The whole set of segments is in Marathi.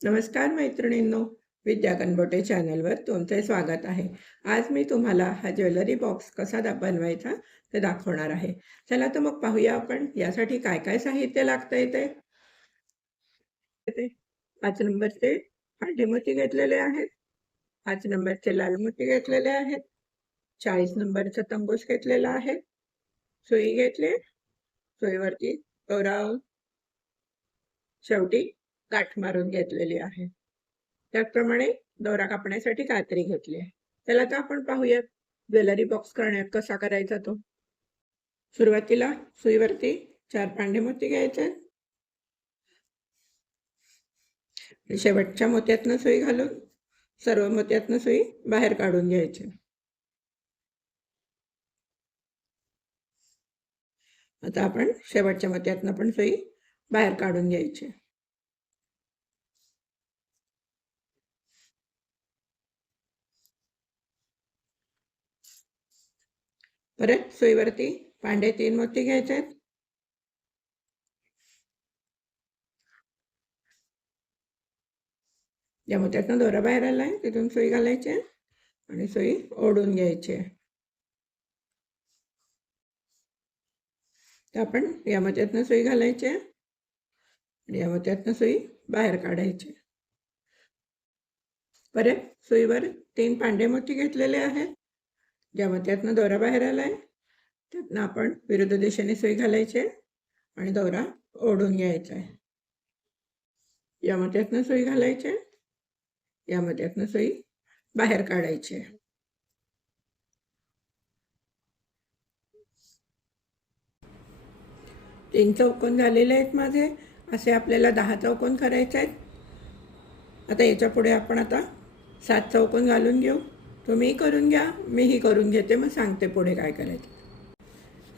नमस्कार मैत्रिणींनो विद्या कनबोटे चॅनलवर तुमचे स्वागत आहे. आज मी तुम्हाला हा ज्वेलरी बॉक्स कसा दा बनवायचा ते दाखवणार आहे. चला तर मग पाहूया आपण यासाठी काय काय साहित्य लागतंय ते पाच नंबरचे पांढरी मोती घेतलेले आहेत. पाच नंबरचे लाल मोती घेतलेले आहेत. चाळीस नंबरचा तंबूस घेतलेला आहे. सुई घेतली. सुईवरती दोराव शेवटी गाठ मारून घेतलेली आहे. त्याचप्रमाणे दोरा कापण्यासाठी कात्री घेतली आहे. त्याला तर आपण पाहूयात ज्वेलरी बॉक्स करण्यात कसा करायचा तो. सुरुवातीला सुईवरती चार पांडे मोती घ्यायचे. शेवटच्या मोत्यातनं सुई घालून सर्व मोत्यातनं सुई बाहेर काढून घ्यायची. आता आपण शेवटच्या मोत्यातनं पण सुई बाहेर काढून घ्यायची. परत सुईवरती पांडे तीन मोती घ्यायचे आहेत ज्या मोत्यातनं दोरा बाहेर आलाय तिथून सुई घालायची आणि सुई ओढून घ्यायची. तर आपण या मोत्यातनं सुई घालायची आणि या मोत्यातनं सुई बाहेर काढायची. परत सुईवर तीन पांडे मोती घेतलेले आहेत. जेव्हा त्यातनं दोरा बाहेर आला आहे त्यातनं आपण विरुद्ध दिशेने सुई आहे आणि दोरा ओढून घ्यायचा आहे. या त्यातनं सुई घालायचे या त्यातनं सुई बाहेर काढायची तीन चौकोन झालेले आहेत माझे असे आपल्याला दहा चौकोन करायचे आहेत. आता याच्यापुढे आपण आता सात चौकोन घालून घेऊ. तुम्ही करून घ्या मीही करून घेते मग सांगते पुढे काय करायचं.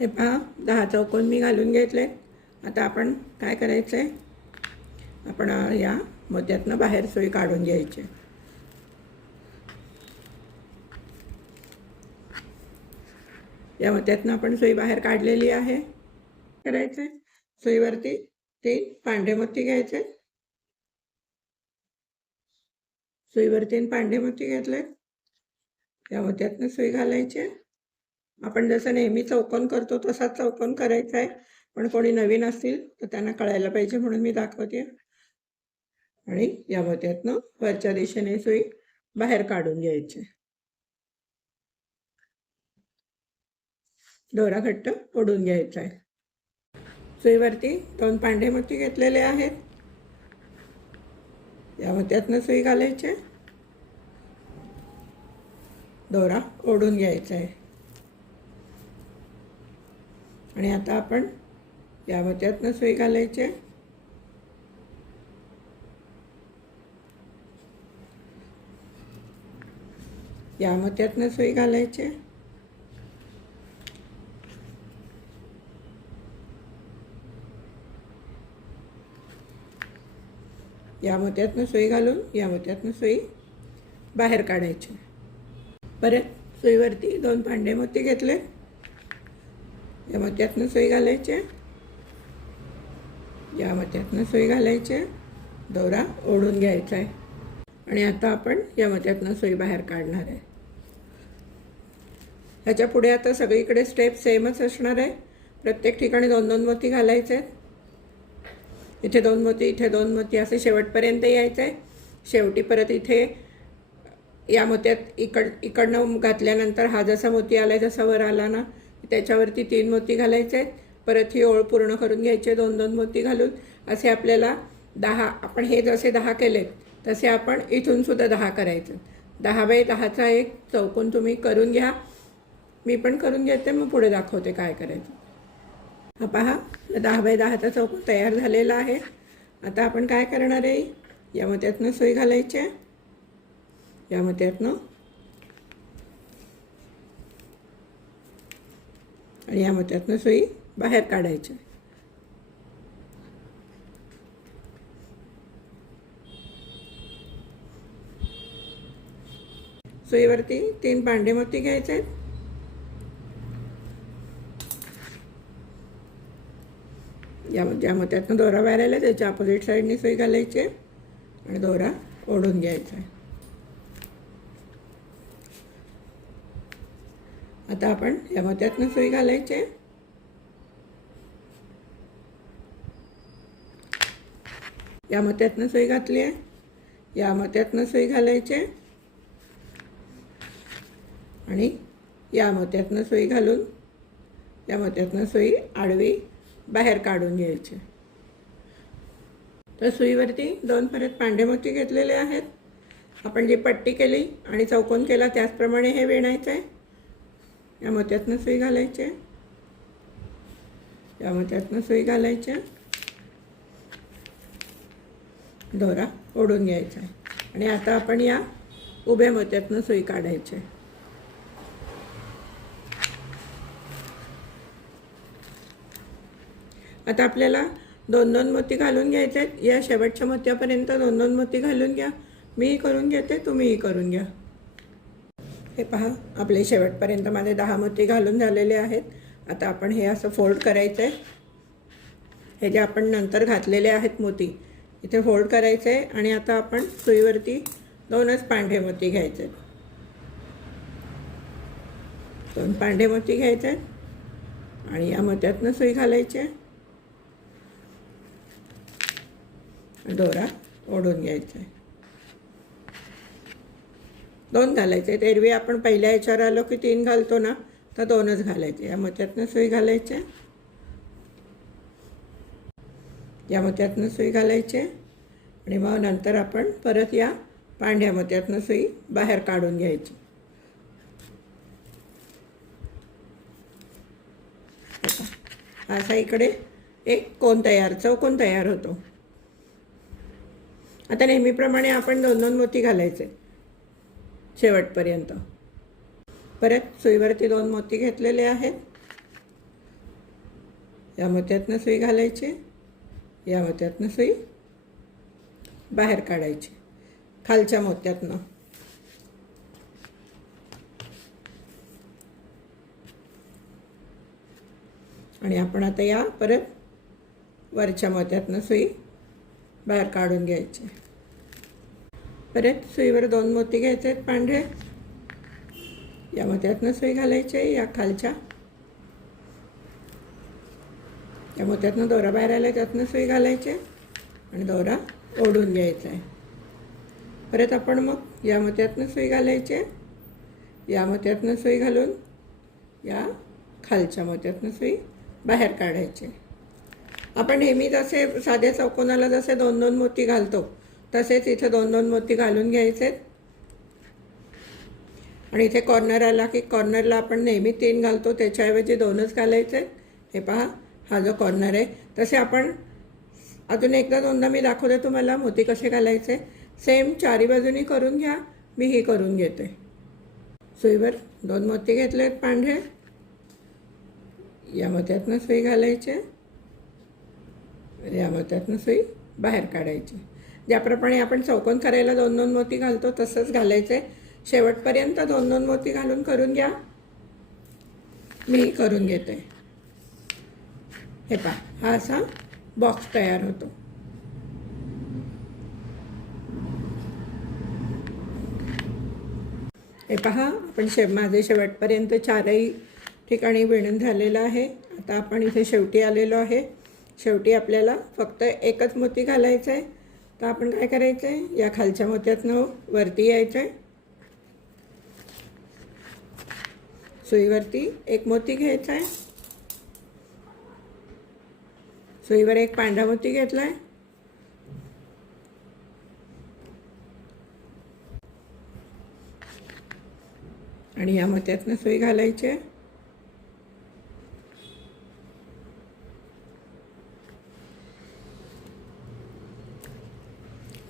हे पहा दहा चौकोन मी घालून घेतले. आता आपण काय करायचं आहे आपण या मोत्यातनं बाहेर सोयी काढून घ्यायचे. या मोत्यातनं आपण सोयी बाहेर काढलेली आहे. करायचं सोयीवरती तीन पांढरे मोती घ्यायचे. सोयीवरती पांढरे मोती घेतले त्या होत्यातनं सुई घालायची आपण जसं नेहमी चौकोन करतो तसाच चौकोन करायचा आहे. पण कोणी नवीन असतील तर त्यांना कळायला पाहिजे म्हणून मी दाखवते. आणि या होत्यातनं वरच्या दिशेने सुई बाहेर काढून घ्यायची दोरा घट्ट ओढून घ्यायचा आहे. सुईवरती दोन पांढरे मोती घेतलेले आहेत. या होत्यातनं सुई घालायचे दोरा ओढून घ्यायचा आहे. आणि आता आपण या मोत्यातनं सुई घालायचे या मोत्यातनं सुई घालायचे या मोत्यातनं सुई घालून या मोत्यातनं सुई बाहेर काढायची परत सुईवरती दोन पांडे मोती घेतले. या मोत्यातनं सोयी घालायचे. या मोत्यातनं सोयी घालायचे. दोरा ओढून घ्यायचा आहे. आणि आता आपण या मोत्यातनं सोयी बाहेर काढणार आहे. ह्याच्या पुढे आता सगळीकडे स्टेप सेमच असणार आहे. प्रत्येक ठिकाणी दोन दोन मोती घालायचे आहेत. इथे दोन मोती इथे दोन मोती असे शेवटपर्यंत यायचं आहे. शेवटी परत इथे या मोत्यात इकड इकडनं घातल्यानंतर हा जसा मोती आला आहे तसा वर आला ना त्याच्यावरती तीन मोती घालायचे आहेत. परत ही ओळ पूर्ण करून घ्यायचे दोन दोन मोती घालून. असे आपल्याला दहा आपण हे जसे दहा केले तसे आपण इथून सुद्धा दहा करायचं. दहा बाय दहाचा एक चौकोन तुम्ही करून घ्या. मी पण करून घेते मग पुढे दाखवते काय करायचं. हा पहा दहा बाय दहाचा चौकोन तयार झालेला आहे. आता आपण काय करणार आहे? या मोत्यातनं सोय घालायची आहे. यामध्ये यातनं आणि या मोत्यातनं सुई बाहेर काढायची. सुईवरती तीन पांडे मोती घ्यायचे आहेत. या ज्या त्यातनं दोरा बाहेर त्याच्या अपोजिट साईडने सुई घालायची. आणि दोरा ओढून घ्यायचा आहे. आता आपण या मोत्यातनं सुई घालायचे या मोत्यातनं सुई घातली आहे. या मोत्यातनं सुई घालायची आहे. आणि या मोत्यातनं सुई घालून या मोत्यातनं सुई आडवी बाहेर काढून घ्यायची. तर सुईवरती दोन परत पांढरे मोती घेतलेले आहेत. आपण जी पट्टी केली आणि चौकोन केला त्याचप्रमाणे हे विणायचं आहे. या मोत्यातनं सुई घालायची आहे. या मोत्यातनं सुई घालायच्या. दोरा ओढून घ्यायचा. आहे आणि आता आपण या उभ्या मत्यातनं सुई काढायची आता आपल्याला दोन दोन मोती घालून घ्यायचे आहेत या शेवटच्या मोत्यापर्यंत दोन दोन मोती घालून घ्या. मीही करून घेते तुम्हीही करून घ्या. हे पहा आपले शेवटपर्यंत माझे दहा मोती घालून झालेले आहेत. आता आपण हे असं फोल्ड करायचं आहे हे जे आपण नंतर घातलेले आहेत मोती इथे फोल्ड करायचं आहे आणि आता आपण सुईवरती दोनच पांढरे मोती घ्यायचे आहेत दोन पांढरे मोती घ्यायचे आहेत आणि या मोत्यातनं सुई घालायची. आहे दोरा ओढून घ्यायचा. आहे दोन घालायचे आहेत. एरवी आपण पहिल्या याच्यावर आलो की तीन घालतो ना तर दोनच घालायचे. या मोत्यातनं सुई घालायचे. या मोत्यातनं सुई घालायचे. आणि मग नंतर आपण परत या पांढ्या मोत्यातनं सुई बाहेर काढून घ्यायची. असा इकडे एक कोण तयार चौकोन तयार होतो? आता नेहमीप्रमाणे आपण दोन दोन मोती घालायचे. शेवटपर्यंत. परत सुईवरती दोन मोती घेतलेले आहेत. या मोत्यातनं सुई घालायची या मोत्यातनं सुई बाहेर काढायची खालच्या मोत्यातनं. आणि आपण आता या परत वरच्या मोत्यातनं सुई बाहेर काढून घ्यायची. परत सुईवर दोन मोती घ्यायचे आहेत पांढरे. या मोत्यातनं सुई घालायची या खालच्या. या मोत्यातनं दोरा बाहेर आला त्यातनं सुई घालायचे आणि दोरा ओढून घ्यायचा आहे. परत आपण मग या मोत्यातनं सुई घालायचे या मोत्यातनं सुई घालून या खालच्या मोत्यातनं सुई बाहेर काढायचे आपण नेहमी जसे साध्या चौकोनाला जसे दोन दोन मोती घालतो तसेच इथे दोन दोन मोती घालून घ्यायचे. आणि इथे कॉर्नर आला की कॉर्नरला आपण नेहमी तीन घालतो त्याच्याऐवजी दोनच घालायचे. हे पहा हा जो कॉर्नर आहे. तसे आपण अजून एकदा दोनदा मी दाखवते तुम्हाला मोती कसे घालायचे. सेम चारी बाजूनी करून घ्या मी ही करून घेते. सुईवर दोन मोती घेतले आहेत पांढरे. या मोत्यातनं सुई घालायचे. या मोत्यातनं सुई बाहेर काढायची. ज्याप्रमाणे आपण चौकोन करायला दोन दोन मोती घालतो तसंच घालायचे शेवटपर्यंत दोन दोन मोती घालून करून घ्या. मी करून घेते. हे पहा हा असा बॉक्स तयार होतो. हे पहा आपण शे माझे शेवटपर्यंत चारही ठिकाणी विणून झालेलं आहे. आता आपण इथे शेवटी आलेलो आहे. शेवटी आपल्याला फक्त एकच मोती घालायचं आहे तर आपण काय करायचं आहे या खालच्या मोत्यातनं वरती यायचं आहे सुईवरती एक मोती घ्यायचा आहे सुईवर एक पांढरा मोती घेतला आहे आणि या मोत्यातनं सुई घालायची आहे.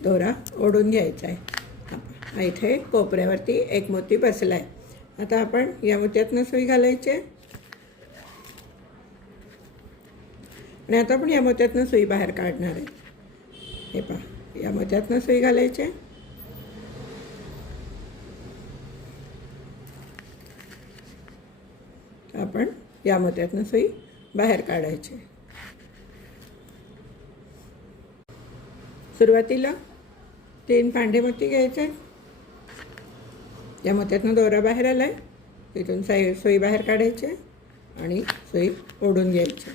दोरा ओढून घ्यायचा आहे. इथे कोपऱ्यावरती एक मोती बसला आहे आता आपण या मोत्यातनं सुई घालायची आणि आता आपण या मोत्यातनं सुई बाहेर काढणार आहे. हे पहा या मोत्यातनं सुई घालायची आपण या मोत्यातनं सुई बाहेर सुरुवातीला तीन पांडे मोती घ्यायचे. या मोत्यातनं दोरा बाहेर आला आहे तिथून साई सोयी बाहेर काढायचे आणि सुई ओढून घ्यायची.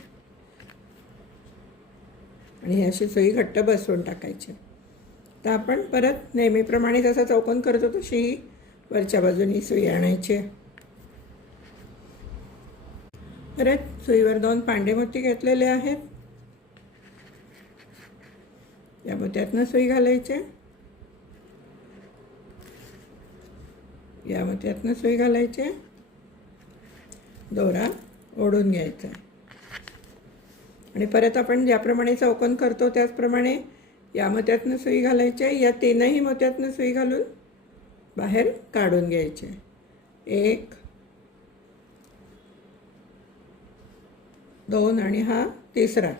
आणि ही अशी सोयी घट्ट बसवून टाकायची. तर आपण परत नेहमीप्रमाणे जसा चौकोन करतो तशी ही वरच्या बाजूनी सुई आणायची. आहे. परत सुईवर दोन पांडे मोती घेतलेले आहेत. या मोत्यातनं सुई घालायचे. या त्यातनं सुई घालायचे. दोरा ओढून घ्यायचा. आणि परत आपण ज्याप्रमाणे चौकन करतो त्याचप्रमाणे या मोत्यातनं सुई घालायचे. या तीनही मोत्यातनं सुई घालून बाहेर काढून घ्यायचे. एक दोन आणि हा तिसरा.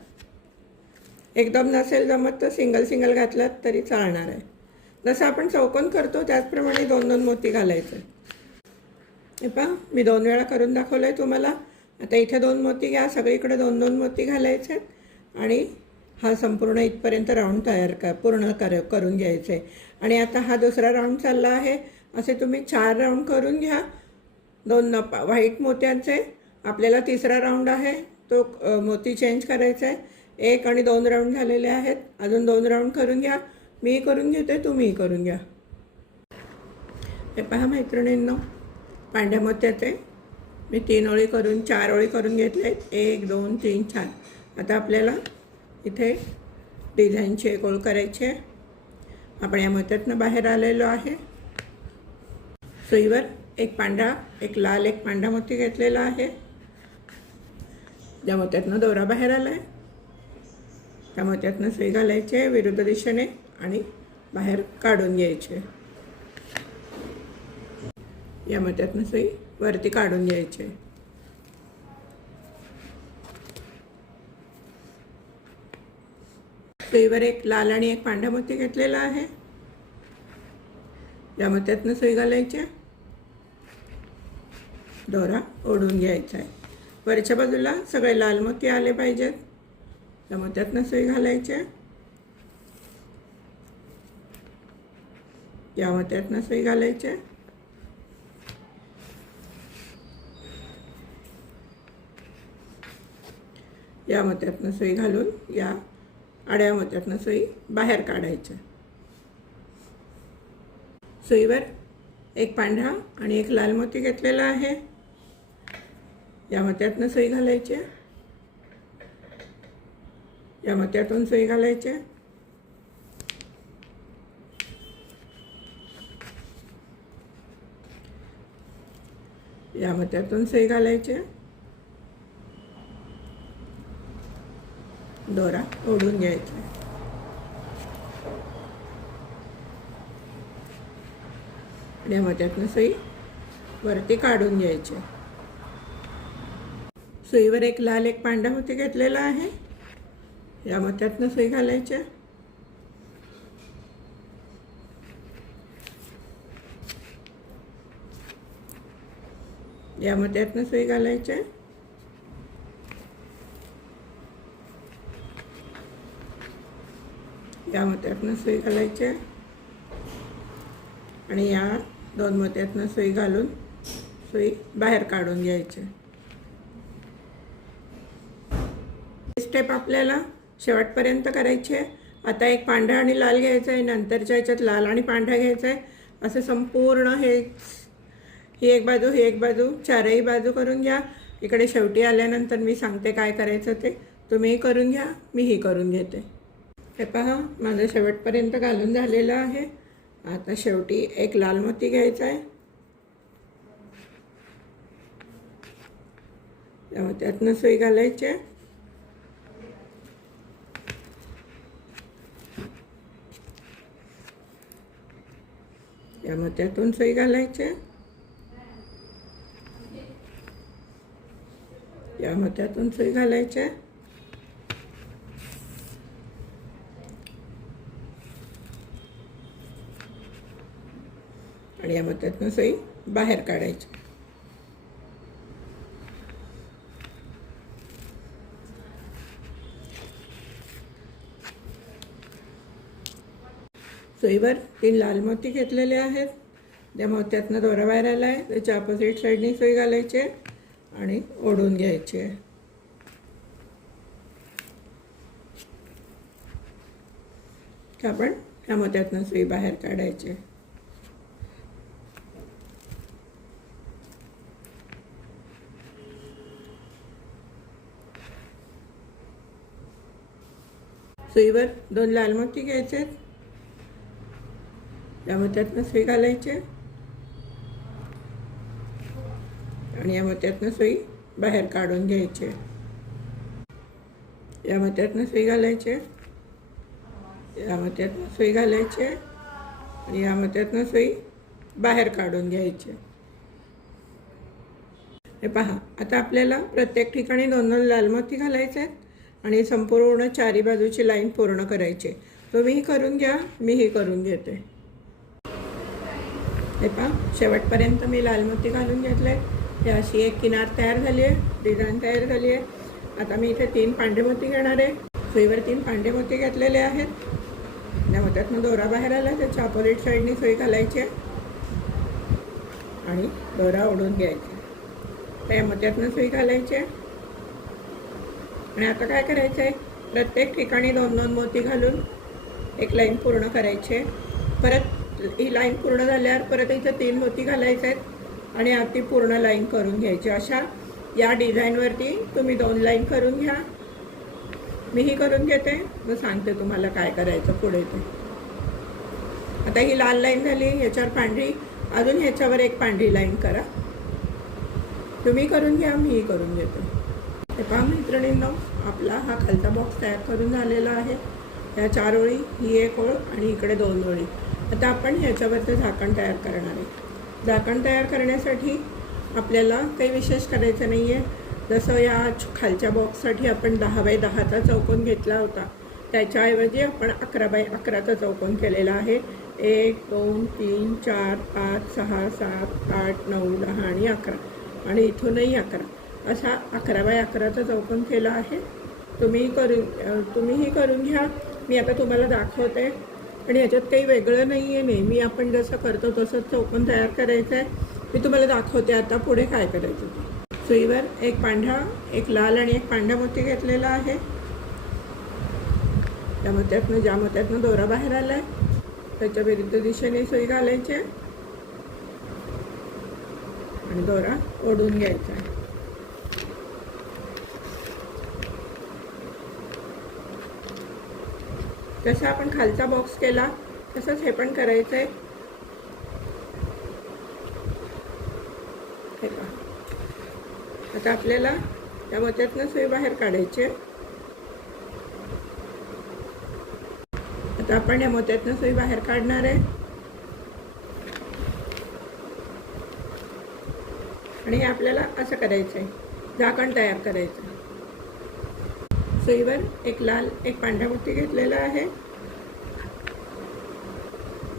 एकदम नसेल जमत तर सिंगल सिंगल घातलात तरी चालणार आहे. जसं आपण चौकोन करतो त्याचप्रमाणे दोन दोन मोती घालायचे. हे पहा मी दोन वेळा करून दाखवलं आहे तुम्हाला. आता इथे दोन मोती घ्या सगळीकडे दोन दोन मोती घालायचे. आणि हा संपूर्ण इथपर्यंत राऊंड तयार कर पूर्ण कर करून घ्यायचे. आणि आता हा दुसरा राऊंड चालला आहे. असे तुम्ही चार राऊंड करून घ्या. दोन न व्हाईट मोत्यांचे. आपल्याला तिसरा राऊंड आहे. तो मोती चेंज करायचा आहे. एक आणि दोन राऊंड झालेले आहेत. अजून दोन राऊंड करून घ्या. मी करून घेते तुम्हीही करून घ्या. हे पहा मैत्रिणींनो पांढऱ्या मोत्याचे. मी तीन ओळी करून चार ओळी करून घेतले एक दोन तीन चार. आता आपल्याला इथे डिझाईनची एक ओळ करायची. आहे आपण या मोत्यातनं बाहेर आलेलो आहे. सुईवर एक पांढरा एक लाल एक पांढरा मोती घेतलेला आहे. ज्या मोत्यातनं दोरा बाहेर आला आहे त्या मोत्यातनं सुई घालायची आहे विरुद्ध दिशेने. आणि बाहेर काढून घ्यायचे. या मोत्यातनं सुई वरती काढून घ्यायचे. सुईवर एक लाल आणि एक पांढरा मोती घेतलेला आहे. या मोत्यातनं सुई घालायच्या. दोरा ओढून घ्यायचा आहे. वरच्या बाजूला सगळे लाल मोती आले पाहिजेत. त्या मोत्यातनं सुई घालायच्या. या मोत्यातनं सई घालायच्या. या मत्यातनं सई घालून या आड्या मत्यातनं सई बाहेर काढायच्या. सुईवर एक पांढरा आणि एक लाल मोती घेतलेला आहे. या मत्यातनं सुई घालायची या मत्यातून सुई घालायची या मत्यातून सुई घालायची दोरा ओढून घ्यायचा आणि या मोत्यातनं सुई वरती काढून घ्यायची सुईवर एक लाल एक पांढरा होते घेतलेला आहे. या मत्यातनं सुई घालायच्या या मोत्यातनं सुई घालायच्या या मत्यातनं सुई घालायच्या आणि या दोन मत्यातनं सुई घालून सुई बाहेर काढून घ्यायचे स्टेप आपल्याला शेवटपर्यंत करायची आहे. आता एक पांढरा आणि लाल घ्यायचा आहे. नंतरच्या ह्याच्यात लाल आणि पांढरा घ्यायचा आहे. असं संपूर्ण हे ही एक बाजू ही एक बाजू चारही बाजू करून घ्या. इकडे शेवटी आल्यानंतर मी सांगते काय करायचं ते. तुम्हीही करून घ्या मीही करून घेते. हे पहा माझं शेवटपर्यंत घालून झालेलं आहे. आता शेवटी एक लाल मोती घ्यायचा आहे. त्यामुळे त्यातनं सुई घालायची आहे. या मोत्यातून सुई घालायची आहे. या मोत्यातून सुई घालायची आहे. आणि या मत्यातून सुई बाहेर काढायची. सुईवर तीन लाल मोती घेतलेले आहेत. त्या मोत्यातनं दोरा बाहेर आला आहे त्याच्या अपोजिट साईडनी सोय घालायची. आहे आणि ओढून घ्यायची. आहे आपण ह्या मोत्यातनं सुई बाहेर काढायची. सुईवर दोन लाल मोती घ्यायचे आहेत या मोत्यातनं सुई घालायची आहे. आणि या मोत्यातनं सुई बाहेर काढून घ्यायची आहे. या मोत्यातनं सुई घालायची आहे. या मोत्यातनं सुई घालायची आहे. आणि या मोत्यातनं सुई बाहेर काढून घ्यायची आहे. हे पहा आता आपल्याला प्रत्येक ठिकाणी दोन दोन लाल मोती घालायचे आहेत आणि संपूर्ण चारी बाजूची लाईन पूर्ण करायची आहे. तुम्हीही करून घ्या मीही करून घेते हे पहा शेवटपर्यंत मी लाल मोती घालून घेतले हे अशी एक किनार तयार झाली आहे डिझाईन तयार झाली आहे. आता मी इथे तीन पांढरे मोती घेणार आहे. सुईवर तीन पांढरे मोती घेतलेले आहेत. त्या मोत्यातनं दोरा बाहेर आला त्याच्या ऑपोजिट साईडनी सुई घालायची आहे. आणि दोरा ओढून घ्यायचा त्या मोत्यातनं सुई घालायची आहे. आणि आता काय करायचं आहे? प्रत्येक ठिकाणी दोन दोन मोती घालून एक लाईन पूर्ण करायची आहे. परत ही लाईन पूर्ण झाल्यावर परत इथं तीन मोती घालायचे आहेत. आणि अगदी पूर्ण लाईन करून घ्यायची. अशा या डिझाईनवरती तुम्ही दोन लाईन करून घ्या. मीही करून घेते. मग सांगते तुम्हाला काय करायचं पुढे ते. आता ही लाल लाईन झाली ह्याच्यावर पांढरी. अजून ह्याच्यावर एक पांढरी लाईन करा. तुम्ही करून घ्या मीही करून घेते. हे पहा मैत्रिणींनो आपला हा खालचा बॉक्स तयार करून झालेला आहे. ह्या चार ओळी ही एक ओळ आणि इकडे दोन ओळी. आता आपण ह्याच्यावरचं झाकण तयार करणार आहे. झाकण तयार करण्यासाठी आपल्याला काही विशेष करायचं नाही आहे जसं या खालच्या बॉक्ससाठी आपण दहा बाय दहाचा चौकोन घेतला होता. त्याच्याऐवजी आपण अकरा बाय अकराचा चौकोन केलेला आहे. एक दोन तीन चार पाच सहा सात आठ नऊ दहा आणि अकरा. आणि इथूनही अकरा. असा अकरा बाय अकराचा चौकोन केला आहे. तुम्ही करून तुम्हीही करून घ्या. मी आता तुम्हाला दाखवते. आणि ह्याच्यात काही वेगळं नाही आहे नेहमी. आपण जसं करतो तसंच चौकन तयार करायचं आहे मी तुम्हाला दाखवते आता पुढे काय करायचं. सुईवर एक पांढरा एक लाल आणि एक पांढरा मोती घेतलेला आहे. त्या मोत्यातनं ज्या मोत्यातनं दोरा बाहेर आला आहे त्याच्या विरुद्ध दिशेने सुई घालायची आहे. आणि दोरा ओढून घ्यायचा आहे. जसा आपण खालचा बॉक्स केला तसंच हे पण करायचं आहे हे पहा. आता आपल्याला त्या मोत्यातनं सुई बाहेर काढायची आहे. आता आपण या मोत्यातनं सुई बाहेर काढणार आहे. आणि हे आपल्याला असं करायचं आहे झाकण तयार करायचं. आहे सुईवर एक लाल एक पांढरा मोती घेतलेला आहे.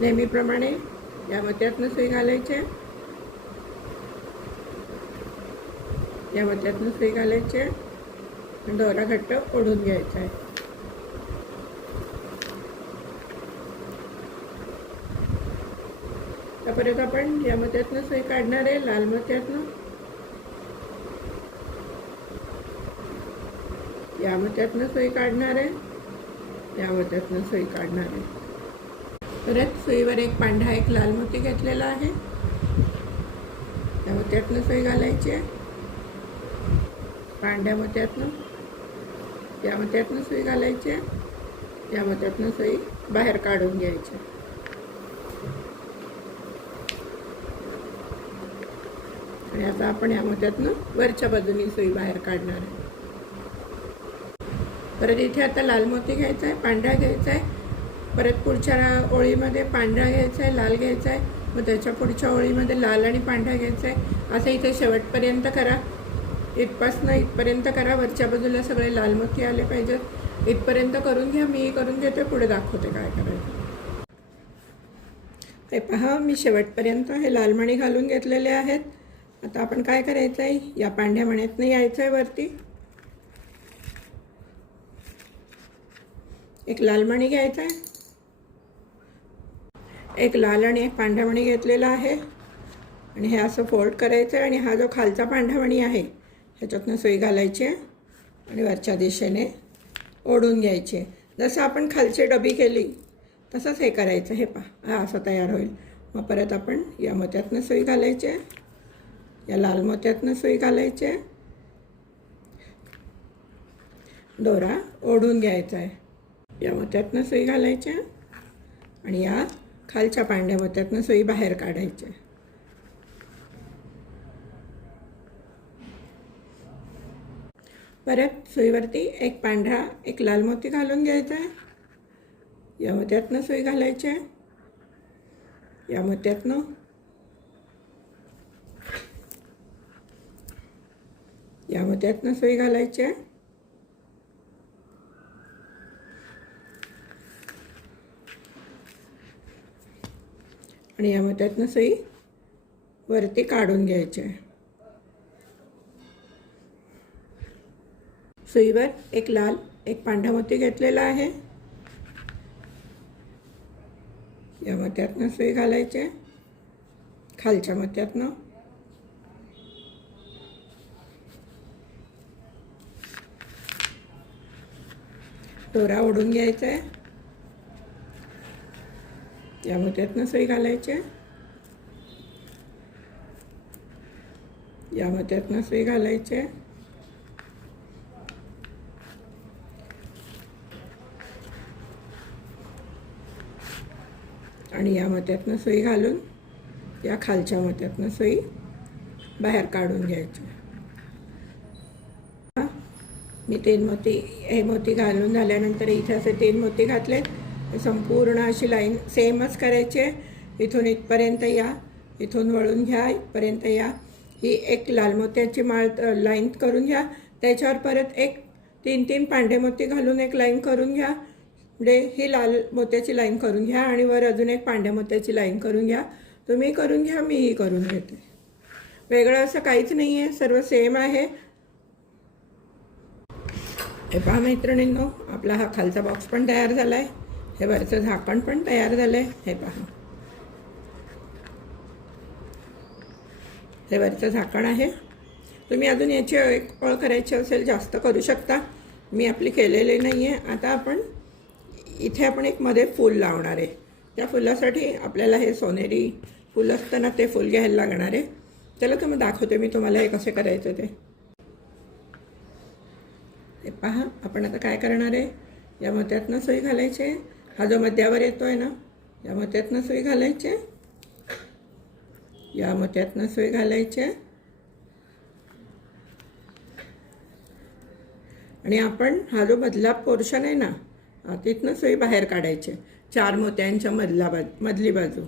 नेहमीप्रमाणे या मोत्यातनं सुई घालायचे. या मोत्यातनं सुई घालायचे. दोरा घट्ट ओढून घ्यायचा आहे. तर परत आपण या मत्यातनं सुई काढणार आहे लाल मत्यातनं या त्यातनं सुई काढणार आहे त्यावर त्यातनं सुई काढणार आहे. परत सुईवर एक पांढरा एक लाल मोती घेतलेला आहे. त्या मोत्यातनं सुई घालायची आहे. पांढऱ्या मोत्यातनं त्या मोत्यातनं सुई घालायची आहे. त्या मोत्यातनं सुई बाहेर काढून घ्यायची आहे. आणि आता आपण या मोत्यातनं वरच्या बाजूनी सुई बाहेर काढणार आहे. परत इथे आता लाल मोती घ्यायचा आहे पांढरा घ्यायचा आहे परत पुढच्या ओळीमध्ये पांढरा घ्यायचा आहे लाल घ्यायचा आहे मग त्याच्या पुढच्या ओळीमध्ये लाल आणि पांढरा घ्यायचा आहे असं इथे शेवटपर्यंत करा. इथपासनं इथपर्यंत करा. वरच्या बाजूला सगळे लाल मोती आले पाहिजेत. इथपर्यंत करून घ्या. मी करून घेते. पुढे दाखवते काय करायचं. हे पहा मी शेवटपर्यंत हे लालमणी घालून घेतलेले आहेत. आता आपण काय करायचं आहे या पांढऱ्या मण्यातनं यायचं आहे वरती. एक लाल मणी घ्यायचा आहे. एक लाल आणि एक पांढरा मणी घेतलेला आहे. आणि हे असं फोल्ड करायचं आहे आणि हा जो खालचा पांढरा मणी आहे ह्याच्यातनं सुई घालायची आहे. आणि वरच्या दिशेने ओढून घ्यायची जसं आपण खालची डबी केली तसंच हे करायचं हे पा हा असं तयार होईल. मग परत आपण या मोत्यातनं सुई घालायची आहे. या लाल मोत्यातनं सुई घालायचे दोरा ओढून घ्यायचा आहे. या वत्यातनं सुई घालायची आहे आणि या खालच्या पांढऱ्या मोत्यातनं सुई बाहेर काढायच्या. परत सुईवरती एक पांढरा एक लाल मोती घालून घ्यायचा. आहे या मोत्यातनं सुई घालायची आहे या मोत्यातनं या मोत्यातनं सुई घालायची आणि या त्यातनं सुई वरती काढून घ्यायची. आहे सुईवर एक लाल एक पांढरा मोती घेतलेला आहे. या मोत्यातनं सुई घालायची. आहे खालच्या मोत्यातनं दोरा ओढून घ्यायचा. आहे या मोत्यातनं सुई घालायचे. या मोत्यातनं सुई घालायची. आणि या मोत्यातनं सुई घालून या खालच्या मोत्यातनं सुई बाहेर काढून घ्यायची. हा, मी तीन मोती हे मोती घालून झाल्यानंतर इथे असे तीन मोती घातले संपूर्ण अशी लाईन सेमच करायची इथून इथपर्यंत या इथून वळून घ्या इथपर्यंत या. ही एक लाल मोत्याची माळ लाईन करून घ्या. त्याच्यावर परत एक तीन तीन पांढरे मोती घालून एक लाईन करून घ्या. म्हणजे ही लाल मोत्याची लाईन करून घ्या आणि वर अजून एक पांढऱ्या मोत्याची लाईन करून घ्या. तुम्ही करून घ्या मीही करून घेते. वेगळं असं काहीच नाही आहे सर्व सेम आहे. हे पहा मैत्रिणींनो आपला हा खालचा बॉक्स पण तयार झाला आहे हे वरचं झाकण पण तयार झालं आहे हे पहा. हे वरचं झाकण आहे. तुम्ही अजून याची एक ओळ करायची असेल जास्त करू शकता. मी आपली केलेली नाही आहे आता आपण इथे आपण एक मध्ये फूल लावणार आहे. त्या फुलासाठी आपल्याला हे सोनेरी फुल असताना ते फूल घ्यायला लागणार आहे. चला तर मग दाखवते मी तुम्हाला हे कसे करायचं ते. हे पहा आपण आता काय करणार आहे? या मोत्यातनं सोयी घालायची आहे. हा जो मध्यावर येतो आहे ना या मोत्यातनं सुई घालायचे. या मोत्यातनं सुई घालायचे. आणि आपण हा जो मधला पोर्शन आहे ना तिथनं सुई बाहेर काढायचे. चार मोत्यांच्या मधला बाजू मधली बाजू.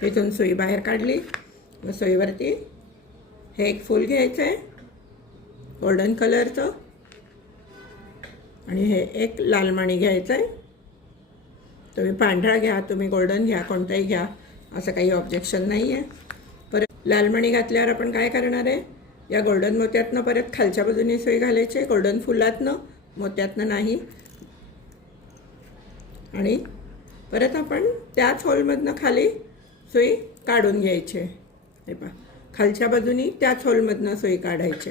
तिथून सुई बाहेर काढली व सुईवरती हे एक फूल घ्यायचं आहे गोल्डन कलरचं आणि हे एक लाल माणी घ्यायचं आहे तुम्ही पांढरा घ्या तुम्ही गोल्डन घ्या कोणताही घ्या असं काही ऑब्जेक्शन नाही आहे परत लालमणी घातल्यावर आपण काय करणार आहे? या गोल्डन मोत्यातनं परत खालच्या बाजूने सुई घालायची गोल्डन फुलातनं मोत्यातनं नाही. आणि परत आपण त्याच होलमधनं खाली सुई काढून घ्यायची हे पहा खालच्या बाजूनी त्याच होलमधनं सुई काढायची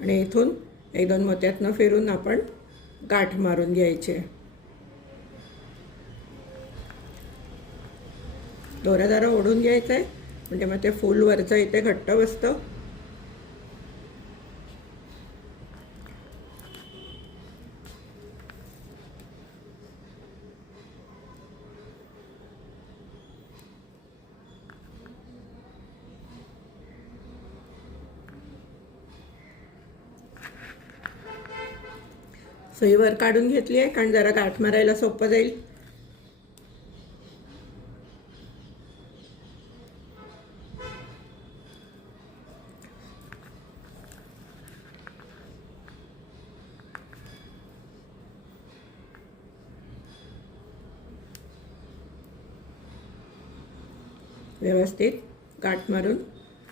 आणि इथून एक दोन मोत्यातनं फिरून आपण गाठ मारून घ्यायचे आहे. दोरा ओढून घ्यायचं आहे म्हणजे मग ते फूल वरचं इथे घट्ट बसतं सुईवर काढून घेतली आहे. कारण जरा गाठ मारायला सोपं जाईल. व्यवस्थित गाठ मारून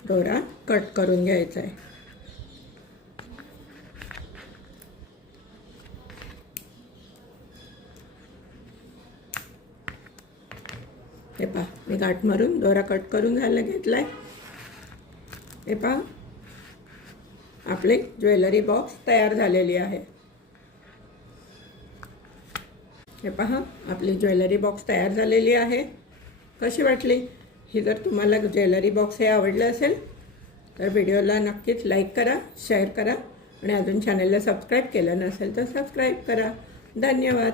दोरा कट करून घ्यायचा आहे हे पहा मारून दोरा कट करून झालं आहे हे पहा. आपले ज्वेलरी बॉक्स तयार झालेली आहे. हे पहा आपली ज्वेलरी बॉक्स तयार झालेली आहे. कशी वाटली? ही जर तुम्हाला ज्वेलरी बॉक्स हे आवडलं असेल तर व्हिडिओला नक्कीच लाईक करा शेअर करा आणि अजून चॅनलला सबस्क्राईब केलं नसेल तर सबस्क्राईब करा. धन्यवाद.